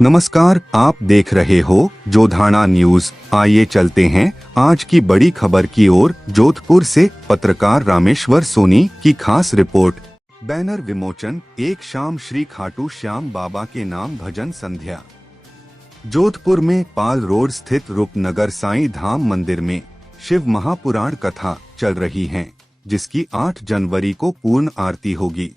नमस्कार, आप देख रहे हो जोधाना न्यूज। आइए चलते हैं आज की बड़ी खबर की ओर। जोधपुर से पत्रकार रामेश्वर सोनी की खास रिपोर्ट। बैनर विमोचन, एक शाम श्री खाटू श्याम बाबा के नाम भजन संध्या। जोधपुर में पाल रोड स्थित रूपनगर साईं धाम मंदिर में शिव महापुराण कथा चल रही है, जिसकी 8 जनवरी को पूर्ण आरती होगी।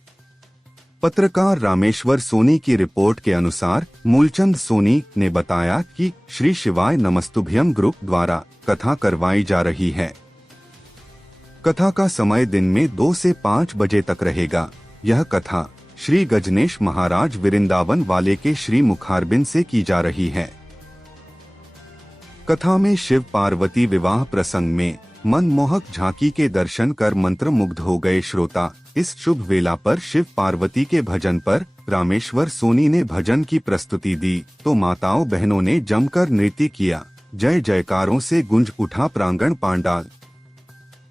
पत्रकार रामेश्वर सोनी की रिपोर्ट के अनुसार मूलचंद सोनी ने बताया कि श्री शिवाय नमस्तुभ्यम ग्रुप द्वारा कथा करवाई जा रही है। कथा का समय दिन में 2 से 5 बजे तक रहेगा। यह कथा श्री गजनेश महाराज वृंदावन वाले के श्री मुखारबिंद से की जा रही है। कथा में शिव पार्वती विवाह प्रसंग में मनमोहक झांकी के दर्शन कर मंत्रमुग्ध हो गए श्रोता। इस शुभ वेला पर शिव पार्वती के भजन पर रामेश्वर सोनी ने भजन की प्रस्तुति दी तो माताओं बहनों ने जमकर नृत्य किया। जय जयकारों से गूंज उठा प्रांगण पांडाल।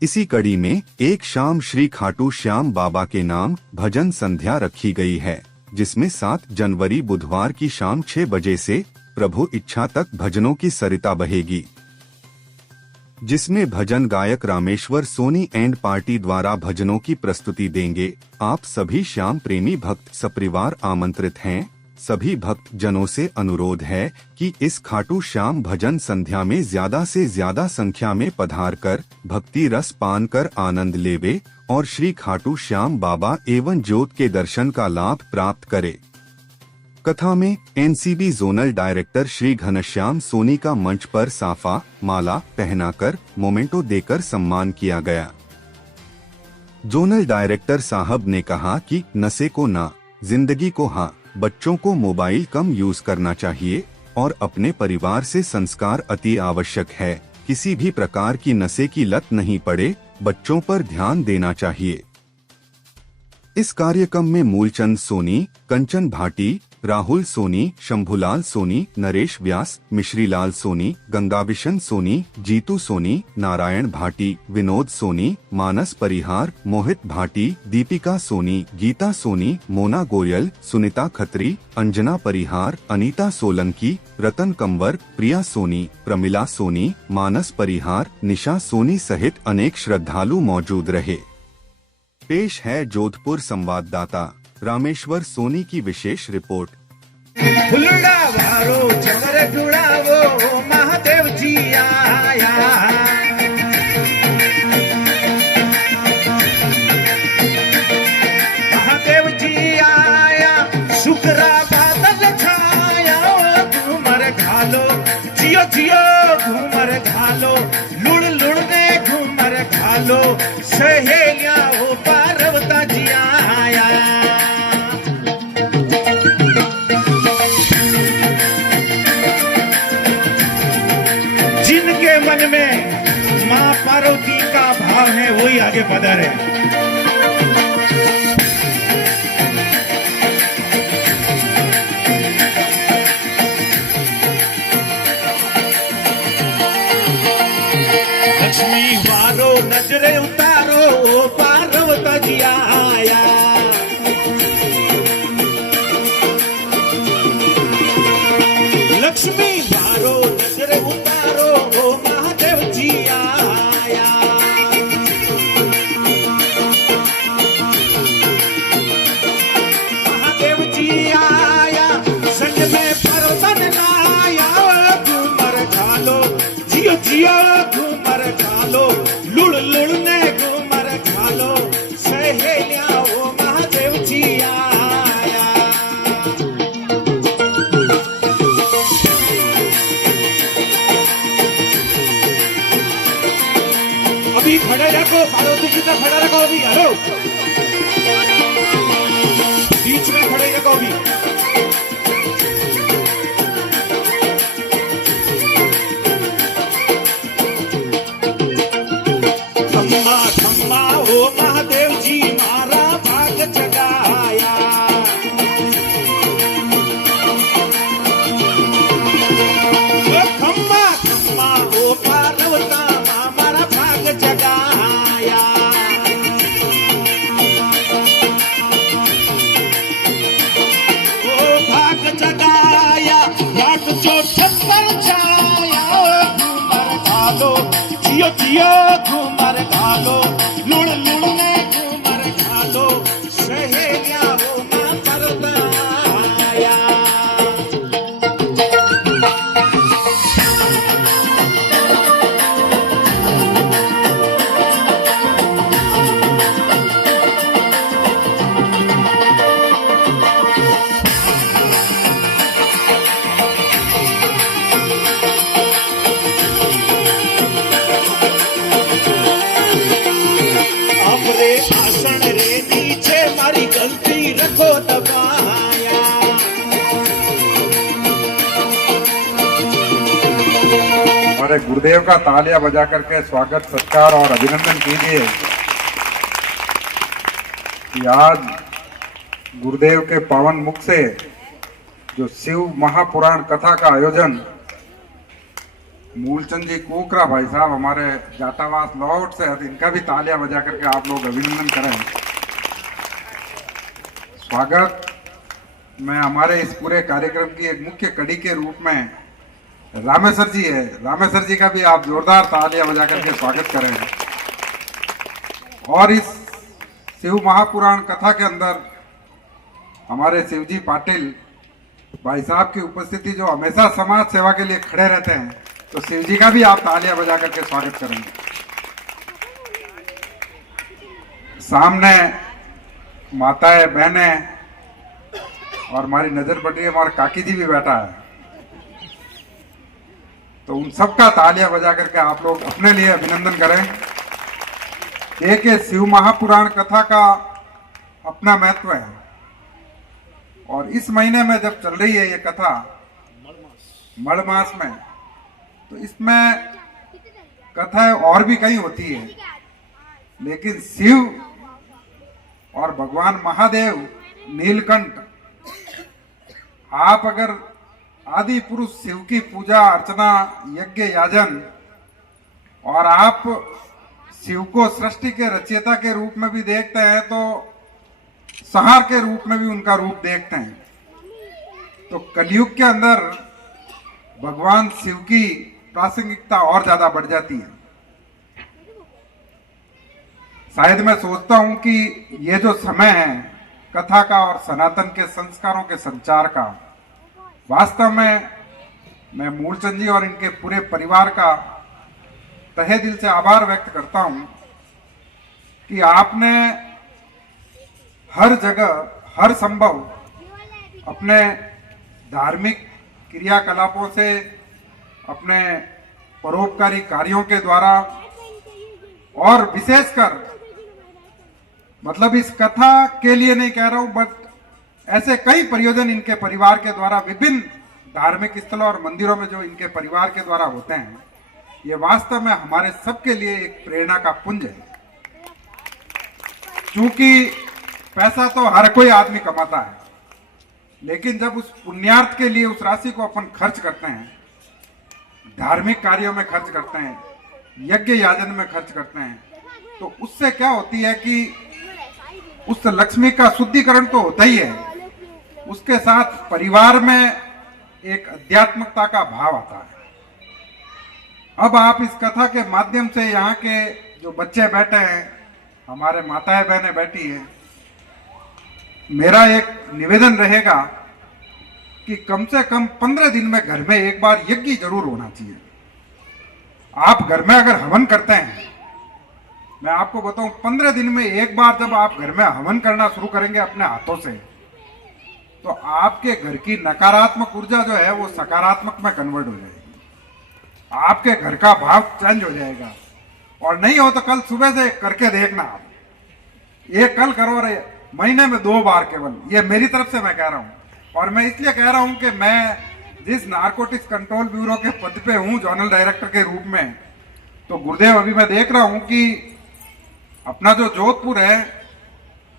इसी कड़ी में एक शाम श्री खाटू श्याम बाबा के नाम भजन संध्या रखी गई है, जिसमें 7 जनवरी बुधवार की शाम 6 बजे से प्रभु इच्छा तक भजनों की सरिता बहेगी, जिसमें भजन गायक रामेश्वर सोनी एंड पार्टी द्वारा भजनों की प्रस्तुति देंगे। आप सभी श्याम प्रेमी भक्त सपरिवार आमंत्रित हैं। सभी भक्त जनों से अनुरोध है कि इस खाटू श्याम भजन संध्या में ज्यादा से ज्यादा संख्या में पधार कर भक्ति रस पान कर आनंद लेवे और श्री खाटू श्याम बाबा एवं ज्योत के दर्शन का लाभ प्राप्त करे। कथा में NCB zonal director Shri Ghanshyam Soni का मंच पर साफा माला पहनाकर मोमेंटो देकर सम्मान किया गया। जोनल डायरेक्टर साहब ने कहा कि नशे को ना, जिंदगी को हाँ। बच्चों को मोबाइल कम यूज करना चाहिए और अपने परिवार से संस्कार अति आवश्यक है। किसी भी प्रकार की नशे की लत नहीं पड़े, बच्चों पर ध्यान देना चाहिए। इस कार्यक्रम में मूलचंद सोनी, कंचन भाटी, राहुल सोनी, शंभुलाल सोनी, नरेश व्यास, मिश्रीलाल सोनी, गंगाबिशन सोनी, जीतू सोनी, नारायण भाटी, विनोद सोनी, मानस परिहार, मोहित भाटी, दीपिका सोनी, गीता सोनी, मोना गोयल, सुनीता खत्री, अंजना परिहार, अनीता सोलंकी, रतन कंवर, प्रिया सोनी, प्रमिला सोनी, मानस परिहार, निशा सोनी सहित अनेक श्रद्धालु मौजूद रहे। पेश है जोधपुर संवाददाता रामेश्वर सोनी की विशेष रिपोर्ट। महादेव जी आया, महादेव जी आया, शुक्रा बादल छाया, घूमर घालो जियो जियो घूमर घालो, लुड़ लुड़ ने घूमर घालो, सहेलिया हो पार्वता जी आया। जिनके मन में मां पार्वती का भाव है वही आगे पधारे। लक्ष्मी वारो नजरे उतारो, पार्वता जी आया। लक्ष्मी वारो नजरे उतारो, महादेव जी आया। महादेव जी आया, संग में पर्वतन लाया, घूमर घालो जियो जियो घूमर घालो, लुड़ लुड़ ने घूमर घालो, सहेलिया ओ महादेव जी आया। अभी खड़े रखो, पार्वती जी का खड़ा रखो अभी। हेलो, बीच में खड़े रखो अभी। खम्मा खम्मा ओ महादेव जी मारा भाग जगाया। खम्मा खम्मा ओ पार्वता मारा भाग जगाया। यो घूमर घालो लुड़ लुड़ में घूमर घालो सहेलिया हो ना पर्व आया। रे आसन रे नीचे मारी गलती रखो दबाया। हमारे गुरुदेव का तालियां बजा करके स्वागत सत्कार और अभिनंदन कीजिए कि आज गुरुदेव के पावन मुख से जो शिव महापुराण कथा का आयोजन मूलचंद जी कुकरा भाई साहब हमारे जाटावास लौट से, इनका भी तालियां बजा करके आप लोग अभिनंदन करें। स्वागत में हमारे इस पूरे कार्यक्रम की एक मुख्य कड़ी के रूप में रामेश्वर जी है। रामेश्वर जी का भी आप जोरदार तालियां बजा करके स्वागत करें। और इस शिव महापुराण कथा के अंदर हमारे शिवजी पाटिल भाई साहब की उपस्थिति, जो हमेशा समाज सेवा के लिए खड़े रहते हैं, तो शिव जी का भी आप तालियां बजा करके स्वागत करेंगे। सामने माताएं, बहनें और हमारी नजर पड़ रही है, हमारा काकी जी भी बैठा है, तो उन सबका तालियां बजा करके आप लोग अपने लिए अभिनंदन करें। देखिए, शिव महापुराण कथा का अपना महत्व है और इस महीने में जब चल रही है ये कथा मड़ मास में, तो इसमें कथाएं और भी कई होती है, लेकिन शिव और भगवान महादेव नीलकंठ, आप अगर आदि पुरुष शिव की पूजा अर्चना यज्ञ याजन, और आप शिव को सृष्टि के रचयिता के रूप में भी देखते हैं, तो संहार के रूप में भी उनका रूप देखते हैं। तो कलयुग के अंदर भगवान शिव की प्रासंगिकता और ज्यादा बढ़ जाती है। शायद मैं सोचता हूं कि ये जो समय है कथा का और सनातन के संस्कारों के संचार का, वास्तव में मैं मूलचंद जी और इनके पूरे परिवार का तहे दिल से आभार व्यक्त करता हूं कि आपने हर जगह हर संभव अपने धार्मिक क्रियाकलापों से, अपने परोपकारी कार्यों के द्वारा, और विशेषकर मतलब इस कथा के लिए नहीं कह रहा हूं, बट ऐसे कई प्रयोजन इनके परिवार के द्वारा विभिन्न धार्मिक स्थलों और मंदिरों में जो इनके परिवार के द्वारा होते हैं, ये वास्तव में हमारे सबके लिए एक प्रेरणा का पुंज है। क्योंकि पैसा तो हर कोई आदमी कमाता है, लेकिन जब उस पुण्यार्थ के लिए उस राशि को अपन खर्च करते हैं, धार्मिक कार्यों में खर्च करते हैं, यज्ञ याजन में खर्च करते हैं, तो उससे क्या होती है कि उस लक्ष्मी का शुद्धिकरण तो होता ही है, उसके साथ परिवार में एक आध्यात्मिकता का भाव आता है। अब आप इस कथा के माध्यम से यहाँ के जो बच्चे बैठे हैं, हमारे माताएं बहनें बैठी हैं, मेरा एक निवेदन रहेगा कि कम से कम 15 दिन में घर में एक बार यज्ञ जरूर होना चाहिए। आप घर में अगर हवन करते हैं, मैं आपको बताऊं, 15 दिन में एक बार जब आप घर में हवन करना शुरू करेंगे अपने हाथों से, तो आपके घर की नकारात्मक ऊर्जा जो है वो सकारात्मक में कन्वर्ट हो जाएगी, आपके घर का भाव चेंज हो जाएगा। और नहीं हो तो कल सुबह से करके देखना, आप ये कल करो, रहे महीने में 2 बार केवल, ये मेरी तरफ से मैं कह रहा हूं। और मैं इसलिए कह रहा हूं कि मैं जिस नारकोटिक्स कंट्रोल ब्यूरो के पद पे हूं जोनल डायरेक्टर के रूप में, तो गुरुदेव अभी मैं देख रहा हूं कि अपना जो जोधपुर है,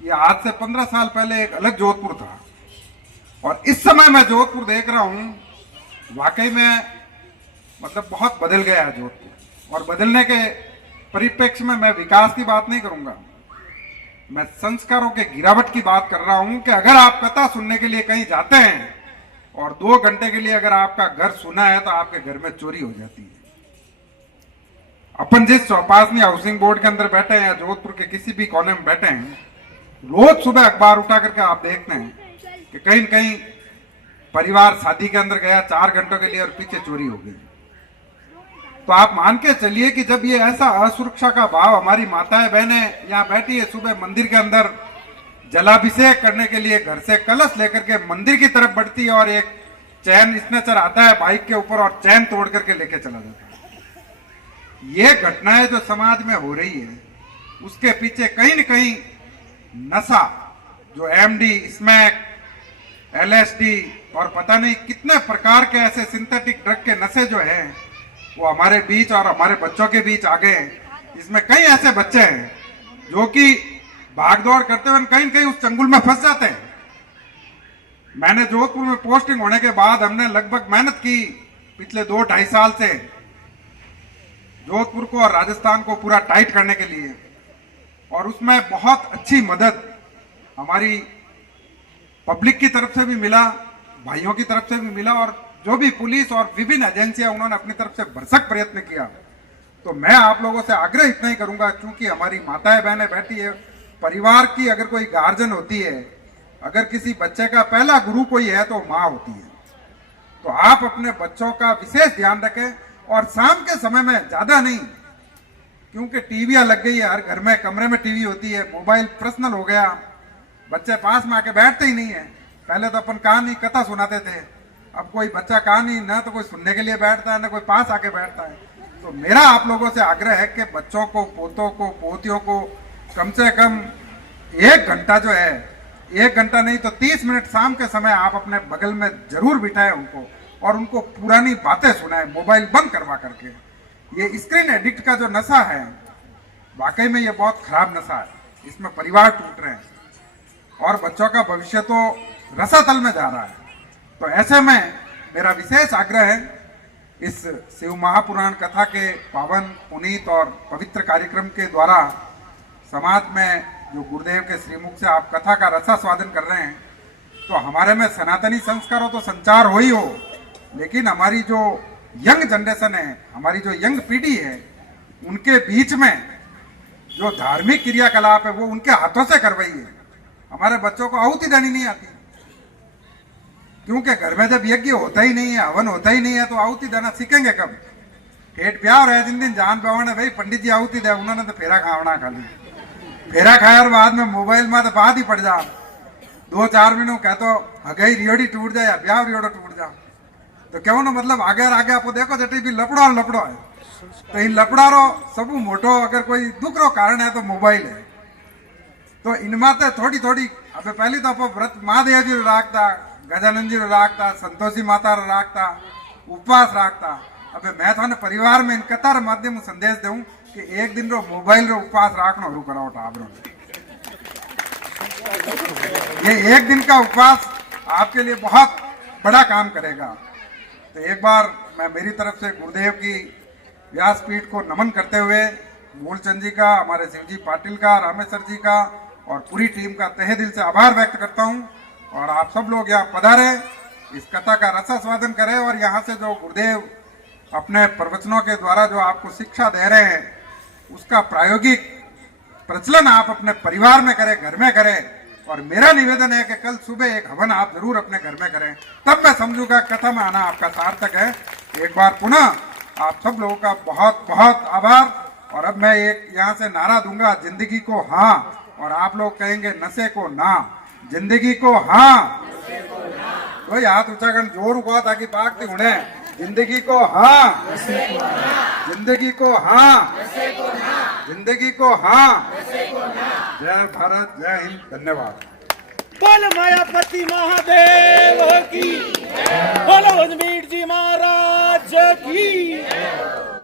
ये आज से 15 साल पहले एक अलग जोधपुर था, और इस समय मैं जोधपुर देख रहा हूं, वाकई में मतलब बहुत बदल गया है जोधपुर। और बदलने के परिप्रेक्ष्य में मैं विकास की बात नहीं करूंगा, मैं संस्कारों के गिरावट की बात कर रहा हूं कि अगर आप कथा सुनने के लिए कहीं जाते हैं और 2 घंटे के लिए अगर आपका घर सुना है, तो आपके घर में चोरी हो जाती है। अपन जिस चौपासनी हाउसिंग बोर्ड के अंदर बैठे हैं या जोधपुर के किसी भी कोने में बैठे हैं, रोज सुबह अखबार उठा करके आप देखते हैं कि कहीं न कहीं परिवार शादी के अंदर गया 4 घंटों के लिए और पीछे चोरी हो गई। तो आप मान के चलिए कि जब ये ऐसा असुरक्षा का भाव, हमारी माताएं बहनें यहाँ बैठी है, सुबह मंदिर के अंदर जलाभिषेक करने के लिए घर से कलश लेकर के मंदिर की तरफ बढ़ती है और एक चैन स्नेचर आता है बाइक के ऊपर और चैन तोड़ करके लेके चला जाता है। ये घटनाएं जो समाज में हो रही है, उसके पीछे कहीं न कहीं नशा, जो एमडी, स्मैक, एलएसडी और पता नहीं कितने प्रकार के ऐसे सिंथेटिक ड्रग के नशे जो है वो हमारे बीच और हमारे बच्चों के बीच आ गए हैं। इसमें कई ऐसे बच्चे हैं जो कि भागदौड़ करते हुए कहीं न कहीं उस चंगुल में फंस जाते हैं। मैंने जोधपुर में पोस्टिंग होने के बाद हमने लगभग मेहनत की पिछले 2-2.5 साल से जोधपुर को और राजस्थान को पूरा टाइट करने के लिए, और उसमें बहुत अच्छी मदद हमारी पब्लिक की तरफ से भी मिला, भाइयों की तरफ से भी मिला, और जो भी पुलिस और विभिन्न एजेंसियां उन्होंने अपनी तरफ से भरसक प्रयत्न किया। तो मैं आप लोगों से आग्रह इतना ही करूंगा, क्योंकि हमारी माताएं बहनें बैठी है, परिवार की अगर कोई गार्जियन होती है, अगर किसी बच्चे का पहला गुरु कोई है तो माँ होती है। तो आप अपने बच्चों का विशेष ध्यान रखें, और शाम के समय में ज्यादा नहीं, क्योंकि टीवियां लग गई है हर घर में, कमरे में टीवी होती है, मोबाइल पर्सनल हो गया, बच्चे पास में आके बैठते ही नहीं है। पहले तो अपन कहानी कथा सुनाते थे, अब कोई बच्चा कहानी न तो कोई सुनने के लिए बैठता है, न कोई पास आके बैठता है। तो मेरा आप लोगों से आग्रह है कि बच्चों को, पोतों को, पोतियों को कम से कम 1 घंटा जो है, 1 घंटा नहीं तो 30 मिनट शाम के समय आप अपने बगल में जरूर बिठाएं उनको, और उनको पुरानी बातें सुनाएं, मोबाइल बंद करवा करके। ये स्क्रीन एडिक्ट का जो नशा है, वाकई में ये बहुत खराब नशा है, इसमें परिवार टूट रहे हैं और बच्चों का भविष्य तो रसातल में जा रहा है। तो ऐसे में मेरा विशेष आग्रह है, इस शिव महापुराण कथा के पावन, पुनीत और पवित्र कार्यक्रम के द्वारा समाज में जो गुरुदेव के श्रीमुख से आप कथा का रसास्वादन कर रहे हैं, तो हमारे में सनातनी संस्कारों तो संचार हो ही हो, लेकिन हमारी जो यंग जनरेशन है, हमारी जो यंग पीढ़ी है, उनके बीच में जो धार्मिक क्रियाकलाप है वो उनके हाथों से करवाइए। हमारे बच्चों को आहुति देनी नहीं आती, क्योंकि घर में जब यज्ञ होता ही नहीं है, हवन होता ही नहीं है, तो आहुति देना सीखेंगे कब? ठेठ प्यार है जिन दिन जान पावने भाई पंडित जी आहुति दे, उन्होंने तो फेरा खावना खाली, फेरा खाया और बाद में मोबाइल में तो बात ही पड़ जा, 2-4 महीनों कह तो हगई रियोड़ी टूट जाए, ब्याह रियोड़ा टूट जा। तो क्यों ना, मतलब आगे आप देखो जटी भी लपड़ो है, तो इन लपड़ारो सबू मोटो अगर कोई दुख रो कारण है तो मोबाइल है। तो इनमें तो थोड़ी थोड़ी, अब पहली तो आप व्रत महादेव जी राखता, गजानंद जी राखता, संतोषी माता राखता, उपवास राखता। अब मैं थाने परिवार में इन कथा माध्यम संदेश दूं कि एक दिन रो मोबाइल रो उपवास राखना शुरू कराओ टाबरों। ये एक दिन का उपवास आपके लिए बहुत बड़ा काम करेगा। तो एक बार मैं मेरी तरफ से गुरुदेव की व्यासपीठ को नमन करते हुए मूलचंद जी का, हमारे शिवजी पाटिल का, रामेश्वर जी का और पूरी टीम का तहे दिल से आभार व्यक्त करता हूं। और आप सब लोग यहाँ पधारे, इस कथा का रसास्वादन करें, और यहाँ से जो गुरुदेव अपने प्रवचनों के द्वारा जो आपको शिक्षा दे रहे हैं, उसका प्रायोगिक प्रचलन आप अपने परिवार में करें, घर में करें। और मेरा निवेदन है कि कल सुबह एक हवन आप जरूर अपने घर में करें, तब मैं समझूंगा कथा में आना आपका सार्थक है। एक बार पुनः आप सब लोगों का बहुत बहुत आभार। और अब मैं एक यहाँ से नारा दूंगा, जिंदगी को हाँ, और आप लोग कहेंगे नशे को ना। जिंदगी को हाँ, कोई हाथ ऊंचा कर जोर हुआ ताकि पाकती उड़े। जिंदगी को हाँ, जिंदगी को हाँ, जिंदगी को हाँ। जय भारत, जय हिंद, धन्यवाद। बोल मायापति महादेव की, बोलो उद्मीठ जी महाराज की।